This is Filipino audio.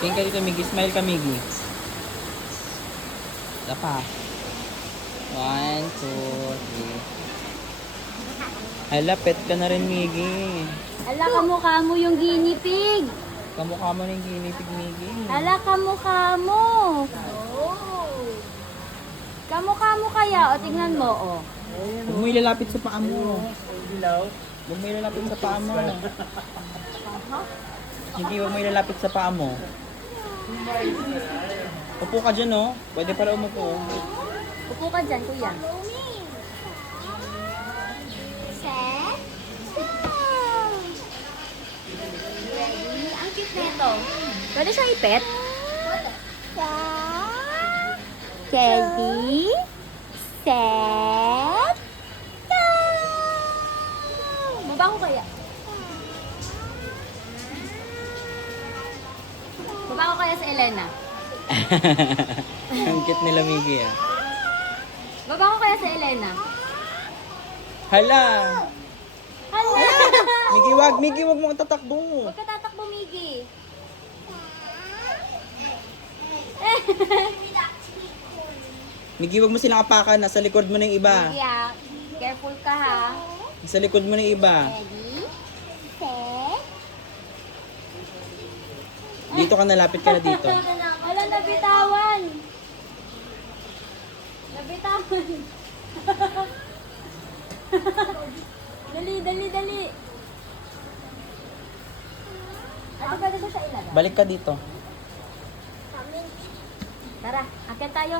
Tingin ka dito, Miggy. Smile ka, Miggy. Isa pa. 1, 2, 3. Ay, lapit ka na rin, Miggy. Ala, kamukha mo yung guinea pig. Kamukha mo ng ginipig, Miggy. Ala, kamukha mo. Kamukha mo kaya. O, tingnan mo, o. Huwag mo ilalapit sa paa mo. Huwag mo ilalapit sa paa mo. Miggy, huwag mo ilalapit sa paa mo. Upo ka dyan, oh. Pwede pala umupo. Upo ka dyan, kuya. Ready? Ang cute na ito. Pwede siyang ipet? Ready? Set? Go! Mabaho kaya? Mabaho kaya sa Elena? Ang cute nila, Miggy, ah. Mabaho kaya sa Elena? Hala! Hala! Miggy, wag mo tatakbo. Huwag ka tatakbo, Miggy. Miggy, wag mo silang apakan. Nasa likod mo na yung iba. Miggy, ah. Careful ka, ha? Nasa likod mo na yung iba. Ready? Set? Dito ka, nalapit ka na dito. Wala, nabitawan. Nabitawan. Dali, dali, dali. Ate, pwede siya sa ilalim. Balik ka dito. Tara, akyat tayo.